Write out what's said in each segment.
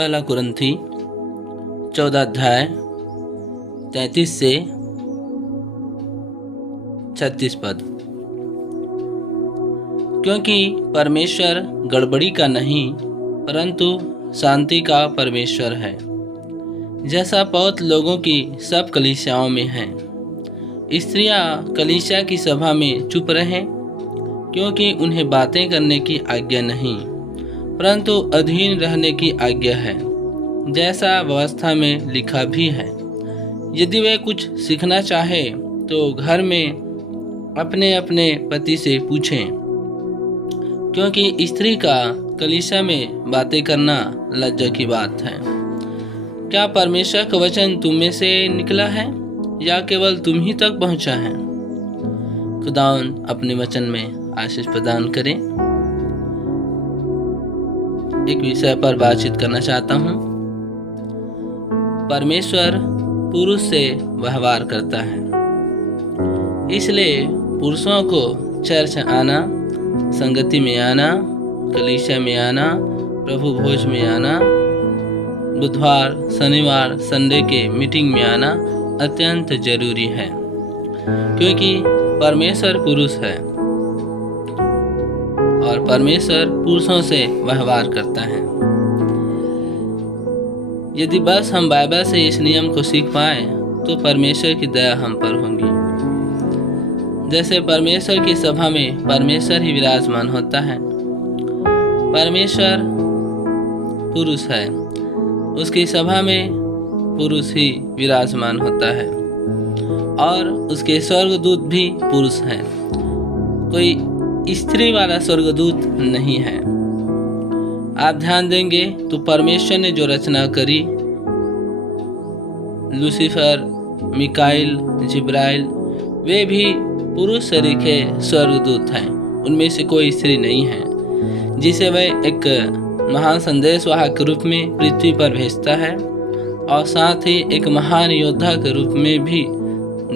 पहला कुरिन्थी 14 अध्याय 33 से 36 पद। क्योंकि परमेश्वर गड़बड़ी का नहीं परंतु शांति का परमेश्वर है, जैसा बहुत लोगों की सब कलीसियाओं में है। स्त्रियां कलीसिया की सभा में चुप रहें, क्योंकि उन्हें बातें करने की आज्ञा नहीं परंतु अधीन रहने की आज्ञा है, जैसा व्यवस्था में लिखा भी है। यदि वे कुछ सीखना चाहे तो घर में अपने अपने पति से पूछें, क्योंकि स्त्री का कलीसिया में बातें करना लज्जा की बात है। क्या परमेश्वर का वचन तुम में से निकला है या केवल तुम ही तक पहुंचा है? खुदावन अपने वचन में आशीष प्रदान करें। एक विषय पर बातचीत करना चाहता हूं। परमेश्वर पुरुष से व्यवहार करता है, इसलिए पुरुषों को चर्च आना, संगति में आना, कलीसिया में आना, प्रभु भोज में आना, बुधवार, शनिवार, संडे के मीटिंग में आना अत्यंत जरूरी है, क्योंकि परमेश्वर पुरुष है और परमेश्वर पुरुषों से व्यवहार करता है। यदि बस हम बाइबल से इस नियम को सीख पाए तो परमेश्वर की दया हम पर होगी। जैसे परमेश्वर की सभा में परमेश्वर ही विराजमान होता है। परमेश्वर पुरुष है, उसकी सभा में पुरुष ही विराजमान होता है और उसके स्वर्गदूत भी पुरुष हैं। कोई स्त्री वाला स्वर्गदूत नहीं है। आप ध्यान देंगे तो परमेश्वर ने जो रचना करी, लूसीफर, मिकाइल, जिब्राइल, वे भी पुरुष शरीर के स्वर्गदूत हैं। उनमें से कोई स्त्री नहीं है, जिसे वह एक महान संदेशवाहक के रूप में पृथ्वी पर भेजता है और साथ ही एक महान योद्धा के रूप में भी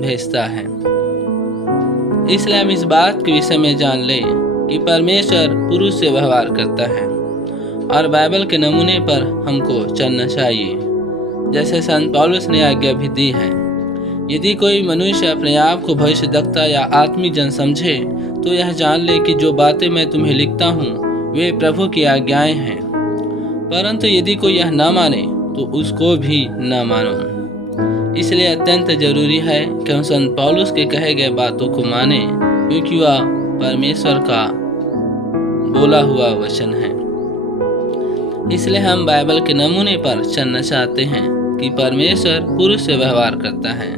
भेजता है। इसलिए हम इस बात के विषय में जान लें कि परमेश्वर पुरुष से व्यवहार करता है और बाइबल के नमूने पर हमको चलना चाहिए, जैसे संत पौलुस ने आज्ञा भी दी है। यदि कोई मनुष्य अपने आप को भविष्यद्वक्ता या आत्मिक जन समझे तो यह जान ले कि जो बातें मैं तुम्हें लिखता हूँ वे प्रभु की आज्ञाएं हैं। परंतु यदि कोई यह न माने तो उसको भी न मानो। इसलिए अत्यंत जरूरी है कि हम संत पौलुस के कहे गए बातों को माने, क्योंकि वह परमेश्वर का बोला हुआ वचन है। इसलिए हम बाइबल के नमूने पर चलना चाहते हैं कि परमेश्वर पुरुष से व्यवहार करता है।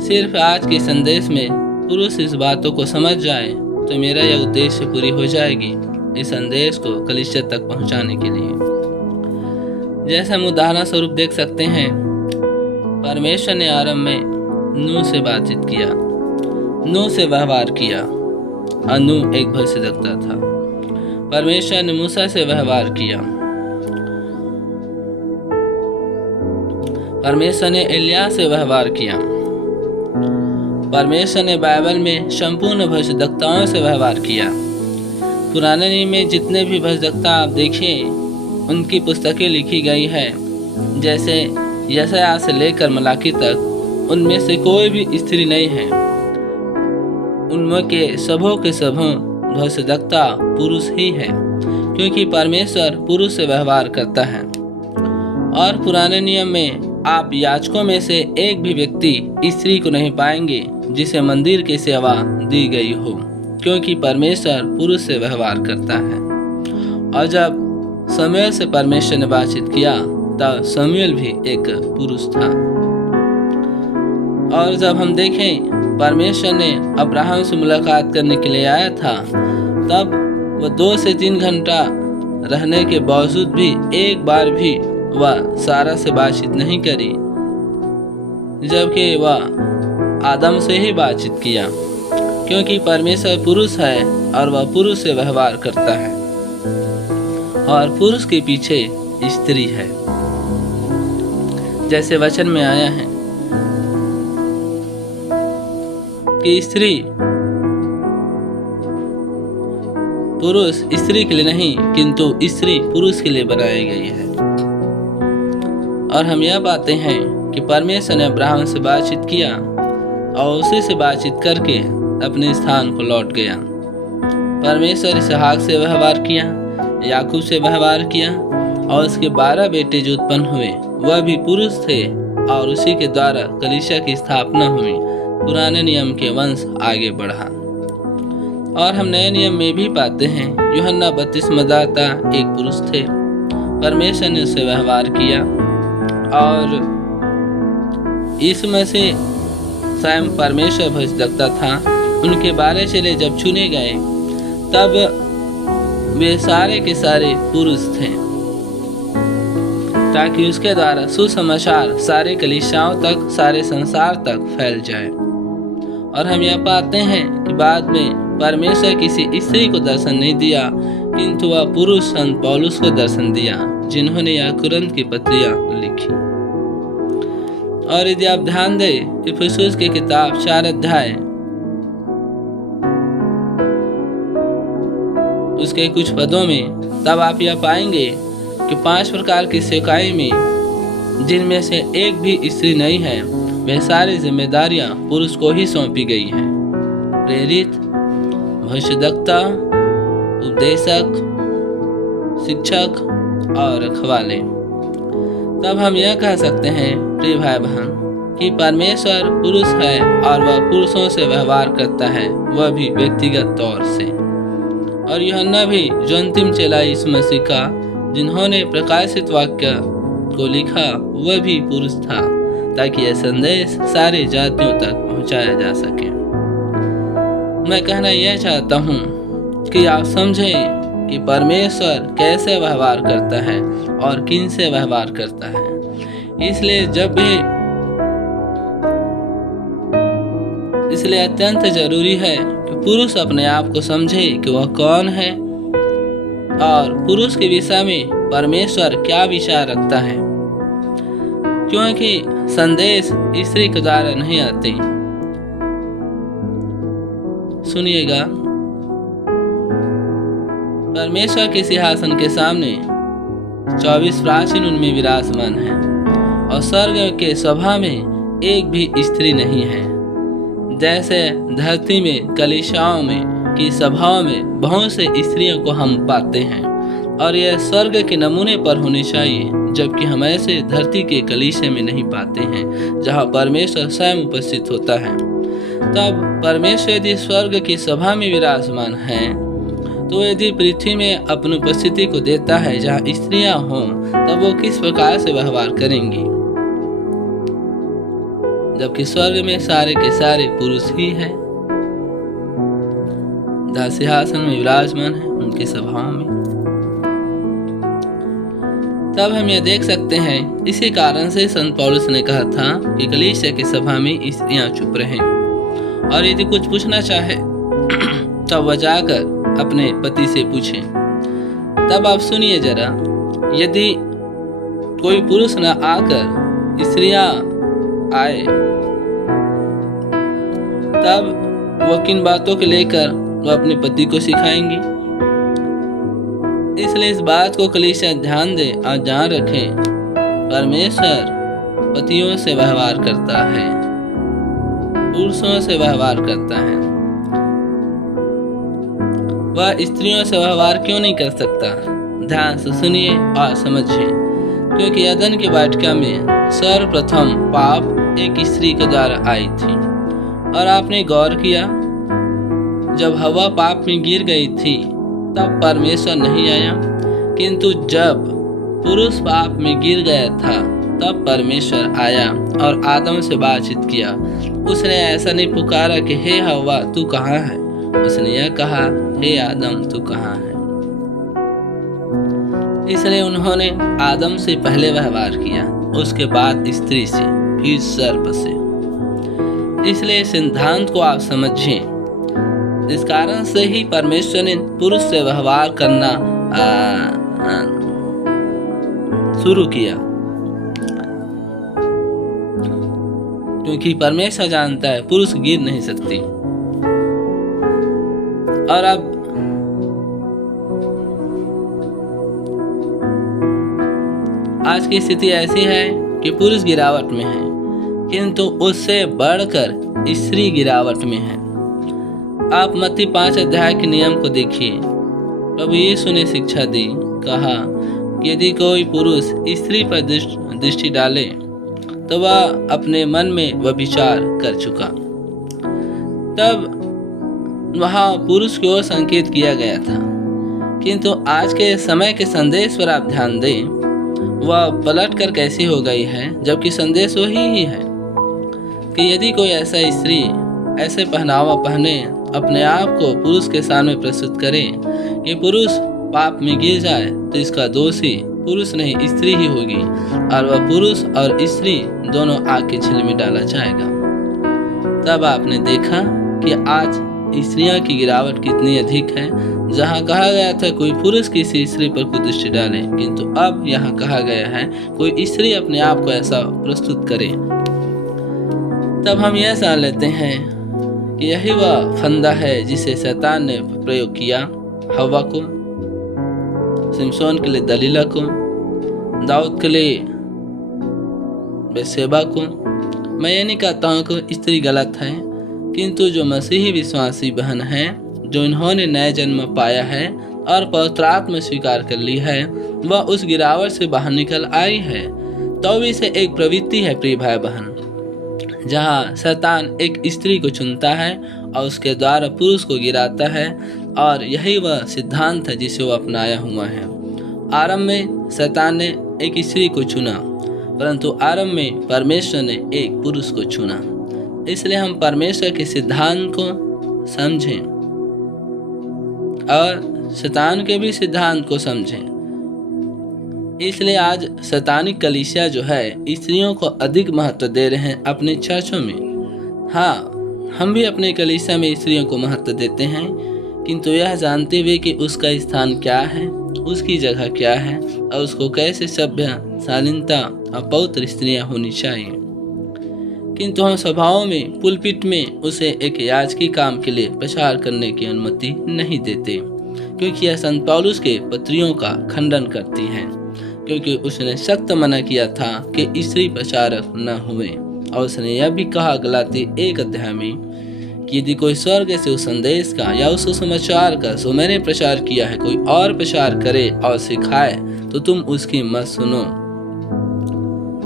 सिर्फ आज के संदेश में पुरुष इस बातों को समझ जाए तो मेरा यह उद्देश्य पूरी हो जाएगी, इस संदेश को कलीसिया तक पहुंचाने के लिए। जैसे हम उदाहरण स्वरूप देख सकते हैं, परमेश्वर ने आरंभ में नूह से बातचीत किया, नूह से व्यवहार किया और नूह एक भविष्यद्वक्ता था। परमेश्वर ने मूसा से व्यवहार किया, परमेश्वर ने एलिया से व्यवहार किया। परमेश्वर ने बाइबल में संपूर्ण भविष्यद्वक्ताओं से व्यवहार किया। पुराने नियम में जितने भी भविष्यद्वक्ता आप देखिए, उनकी पुस्तकें लिखी गई है, जैसे यशायाह से लेकर मलाकी तक, उनमें से कोई भी स्त्री नहीं है। उनमें के सबों भविष्यद्वक्ता पुरुष ही है, क्योंकि परमेश्वर पुरुष से व्यवहार करता है। और पुराने नियम में आप याजकों में से एक भी व्यक्ति स्त्री को नहीं पाएंगे जिसे मंदिर की सेवा दी गई हो, क्योंकि परमेश्वर पुरुष से व्यवहार करता है। और जब शमूएल से परमेश्वर ने बातचीत किया तब शमूएल भी एक पुरुष था। और जब हम देखें परमेश्वर ने अब्राहम से मुलाकात करने के लिए आया था, तब वह 2 से 3 घंटा रहने के बावजूद भी एक बार भी वह सारा से बातचीत नहीं करी, जबकि वह आदम से ही बातचीत किया, क्योंकि परमेश्वर पुरुष है और वह पुरुष से व्यवहार करता है और पुरुष के पीछे स्त्री है। जैसे वचन में आया है कि स्त्री पुरुष स्त्री के लिए नहीं किंतु स्त्री पुरुष के लिए बनाई गई है। और हम यह पाते हैं कि परमेश्वर ने अब्राहम से बातचीत किया और उसी से बातचीत करके अपने स्थान को लौट गया। परमेश्वर इसहाक से व्यवहार किया, याकूब से व्यवहार किया और उसके 12 बेटे जो उत्पन्न हुए वह भी पुरुष थे और उसी के द्वारा कलीसिया की स्थापना हुई। पुराने नियम के वंश आगे बढ़ा। और हम नए नियम में भी पाते हैं यूहन्ना बपतिस्मादाता एक पुरुष थे। परमेश्वर ने उससे व्यवहार किया और यीशु मसीह स्वयं परमेश्वर भविष्यद्वक्ता था। उनके 12 चेले जब चुने गए तब वे सारे के सारे पुरुष थे, ताकि उसके द्वारा सुसमाचार सारे कलीसियाओं तक, सारे संसार तक फैल जाए। और हम यह पाते हैं कि बाद में परमेश्वर किसी स्त्री को दर्शन नहीं दिया, किंतु वह पुरुष संत पौलुस को दर्शन दिया, जिन्होंने यह कुरिन्थ की पत्रियां लिखी। और यदि आप ध्यान दें इफिसुस की किताब 4 अध्याय उसके कुछ पदों में, तब आप यह पाएंगे कि 5 प्रकार की सेवकाई में जिनमें से एक भी स्त्री नहीं है, वह सारी जिम्मेदारियां पुरुष को ही सौंपी गई हैं। प्रेरित, भविष्यद्वक्ता, उपदेशक, शिक्षक और रखवाले। तब हम यह कह सकते हैं प्रिय भाई बहन कि परमेश्वर पुरुष है और वह पुरुषों से व्यवहार करता है, वह भी व्यक्तिगत तौर से। और यूहन्ना भी जो अंतिम चेला यीशु मसीह का, जिन्होंने प्रकाशित वाक्य को लिखा, वह भी पुरुष था, ताकि यह संदेश सारी जातियों तक पहुंचाया जा सके। मैं कहना यह चाहता हूँ कि आप समझें कि परमेश्वर कैसे व्यवहार करता है और किन से व्यवहार करता है। इसलिए अत्यंत जरूरी है कि पुरुष अपने आप को समझे कि वह कौन है और पुरुष के विषय में परमेश्वर क्या विचार रखता है, क्योंकि संदेश स्त्री के द्वारा नहीं आते। सुनिएगा, परमेश्वर के सिंहासन के सामने 24 प्राचीन उनमें विराजमान है और स्वर्ग के सभा में एक भी स्त्री नहीं है। जैसे धरती में कलीसियाओं में की सभाओं में बहुत से स्त्रियों को हम पाते हैं और यह स्वर्ग के नमूने पर होनी चाहिए, जबकि हम ऐसे धरती के कलीसिया में नहीं पाते हैं जहाँ परमेश्वर स्वयं उपस्थित होता है। तब परमेश्वर यदि स्वर्ग की सभा में विराजमान है, तो यदि पृथ्वी में अपनी उपस्थिति को देता है जहाँ स्त्रियां हों, तब वो किस प्रकार से व्यवहार करेंगी, जबकि स्वर्ग में सारे के सारे पुरुष ही हैं, जहाँ सिंहासन में विराजमान है उनकी सभाओं में। तब हम यह देख सकते हैं, इसी कारण से संत पौलुस ने कहा था कि कलीसिया की सभा में स्त्रियां चुप रहें और यदि कुछ पूछना चाहे तब वह जाकर अपने पति से पूछें। तब आप सुनिए जरा, यदि कोई पुरुष न आकर स्त्रियां आए, तब वह किन बातों को लेकर वह अपने पति को सिखाएंगी। इसलिए इस बात को कलीसिया ध्यान दे और जान रखें, परमेश्वर पतियों से व्यवहार करता है, पुरुषों से व्यवहार करता है। वह स्त्रियों से व्यवहार क्यों नहीं कर सकता? ध्यान से सुनिए और समझिए, क्योंकि अदन की वाटिका में सर्वप्रथम पाप एक स्त्री के द्वारा आई थी। और आपने गौर किया, जब हवा पाप में गिर गई थी तब परमेश्वर नहीं आया, किंतु जब पुरुष पाप में गिर गया था तब परमेश्वर आया और आदम से बातचीत किया। उसने ऐसा नहीं पुकारा कि हे हवा तू कहाँ है, उसने यह कहा हे आदम तू कहाँ है। इसलिए उन्होंने आदम से पहले व्यवहार किया, उसके बाद स्त्री से, फिर सर्प से। इसलिए सिद्धांत को आप समझें। इस कारण से ही परमेश्वर ने पुरुष से व्यवहार करना शुरू किया, क्योंकि परमेश्वर जानता है पुरुष गिर नहीं सकती। और अब आज की स्थिति ऐसी है कि पुरुष गिरावट में है, किंतु उससे बढ़कर स्त्री गिरावट में है। आप मत्ती 5 अध्याय के नियम को देखिए। प्रभु यीशु ने शिक्षा दी, कहा कि यदि कोई पुरुष स्त्री पर दृष्टि डाले तो वह अपने मन में वह विचार कर चुका। तब वहाँ पुरुष की ओर संकेत किया गया था, किंतु आज के समय के संदेश पर आप ध्यान दें, वह पलट कर कैसी हो गई है, जबकि संदेश वही ही है कि यदि कोई ऐसा स्त्री ऐसे पहनावा पहने, अपने आप को पुरुष के सामने प्रस्तुत करे कि पुरुष पाप में गिर जाए, तो इसका दोषी पुरुष नहीं स्त्री ही होगी, और वह पुरुष और स्त्री दोनों आग की झील में डाला जाएगा। तब आपने देखा कि आज स्त्रियों की गिरावट कितनी अधिक है। जहाँ कहा गया था कोई पुरुष किसी स्त्री पर कुदृष्टि डाले, किंतु अब यहाँ कहा गया है कोई स्त्री अपने आप को ऐसा प्रस्तुत करे। तब हम यह जान लेते हैं कि यही वह फंदा है जिसे शैतान ने प्रयोग किया हवा को, सिमसोन के लिए दलीला को, दाऊद के लिए बेशेबा को। मैं ये नहीं कहता हूँ कि स्त्री गलत है, किंतु जो मसीही विश्वासी बहन है, जो इन्होंने नया जन्म पाया है और पवित्र आत्मा स्वीकार कर ली है, वह उस गिरावट से बाहर निकल आई है। तो भी से एक प्रवृत्ति है प्रिय भाई बहन, जहाँ शैतान एक स्त्री को चुनता है और उसके द्वारा पुरुष को गिराता है, और यही वह सिद्धांत है जिसे वो अपनाया हुआ है। आरंभ में शैतान ने एक स्त्री को चुना, परंतु आरंभ में परमेश्वर ने एक पुरुष को चुना। इसलिए हम परमेश्वर के सिद्धांत को समझें और शैतान के भी सिद्धांत को समझें। इसलिए आज शैतानिक कलीसिया जो है स्त्रियों को अधिक महत्व दे रहे हैं अपने चर्चों में। हाँ, हम भी अपने कलीसिया में स्त्रियों को महत्व देते हैं, किंतु यह जानते हुए कि उसका स्थान क्या है, उसकी जगह क्या है और उसको कैसे सभ्य, शालीनता और पवित्र स्त्रियां होनी चाहिए। किंतु हम सभाओं में, पुलपिट में उसे एक याजकी काम के लिए प्रचार करने की अनुमति नहीं देते, क्योंकि यह संत पौलुस के पत्रियों का खंडन करती है, क्योंकि उसने सख्त मना किया था कि स्त्री प्रचारक न हुए। और उसने यह भी कहा गलाती 1 अध्याय में कि यदि कोई स्वर्ग से उस संदेश का या उस सुसमाचार का जो मैंने प्रचार किया है कोई और प्रचार करे और सिखाए, तो तुम उसकी मत सुनो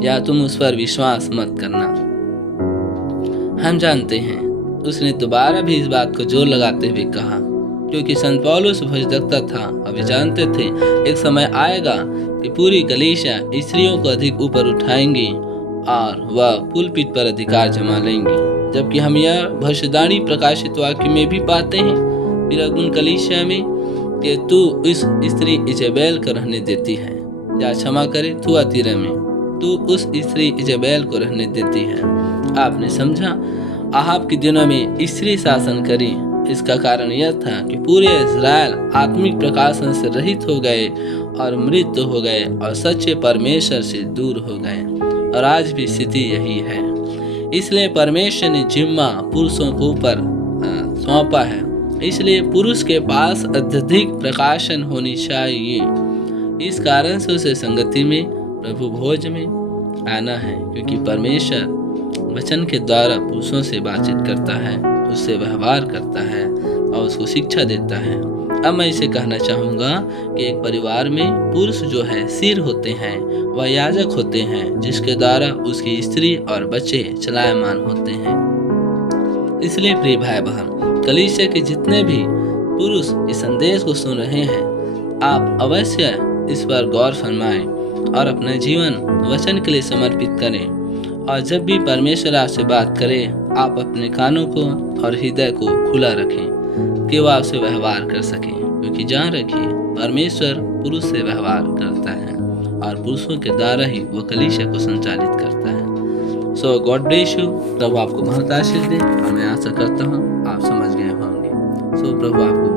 या तुम उस पर विश्वास मत करना। हम जानते हैं उसने दोबारा भी इस बात को जोर लगाते हुए कहा, क्योंकि संत पौलुस भजदक्ता था। अभी जानते थे एक समय आएगा कि पूरी कलीसिया स्त्रियों को अधिक ऊपर उठाएंगी और वह पुलपिट पर अधिकार जमा लेंगी, जबकि हम यह भविष्यवाणी प्रकाशित वाक्य में भी पाते हैं पिरगुन कलीसिया में कि तू इस स्त्री इजेबेल को रहने देती है, या क्षमा करे थुआतीरा में तू उस स्त्री इजेबेल को रहने देती है। आपने समझा, आहाब के दिनों में स्त्री शासन करी। इसका कारण यह था कि पूरे इस्राएल आत्मिक प्रकाशन से रहित हो गए और मृत हो गए और सच्चे परमेश्वर से दूर हो गए, और आज भी स्थिति यही है। इसलिए परमेश्वर ने जिम्मा पुरुषों को ऊपर सौंपा है। इसलिए पुरुष के पास अत्यधिक प्रकाशन होनी चाहिए। इस कारण से उसे संगति में, प्रभु भोज में आना है, क्योंकि परमेश्वर वचन के द्वारा पुरुषों से बातचीत करता है, उससे व्यवहार करता है और उसको शिक्षा देता है। अब मैं इसे कहना चाहूँगा कि एक परिवार में पुरुष जो है सिर होते हैं, वह याजक होते हैं, जिसके द्वारा उसकी स्त्री और बच्चे चलायमान होते हैं। इसलिए प्रिय भाई बहन, कलीसिया के जितने भी पुरुष इस संदेश को सुन रहे हैं, आप अवश्य इस पर गौर फरमाएं और अपना जीवन वचन के लिए समर्पित करें। और जब भी परमेश्वर आपसे बात करे, आप अपने कानों को और हृदय को खुला रखें कि वह आपसे व्यवहार कर सके, क्योंकि जान रखिए परमेश्वर पुरुष से व्यवहार करता है और पुरुषों के द्वारा ही वह कलीसिया को संचालित करता है। सो गॉड ब्लेस यू। प्रभु आपको बहुत आशीष दे और मैं आशा करता हूँ आप समझ गए होंगे। सो प्रभु आपको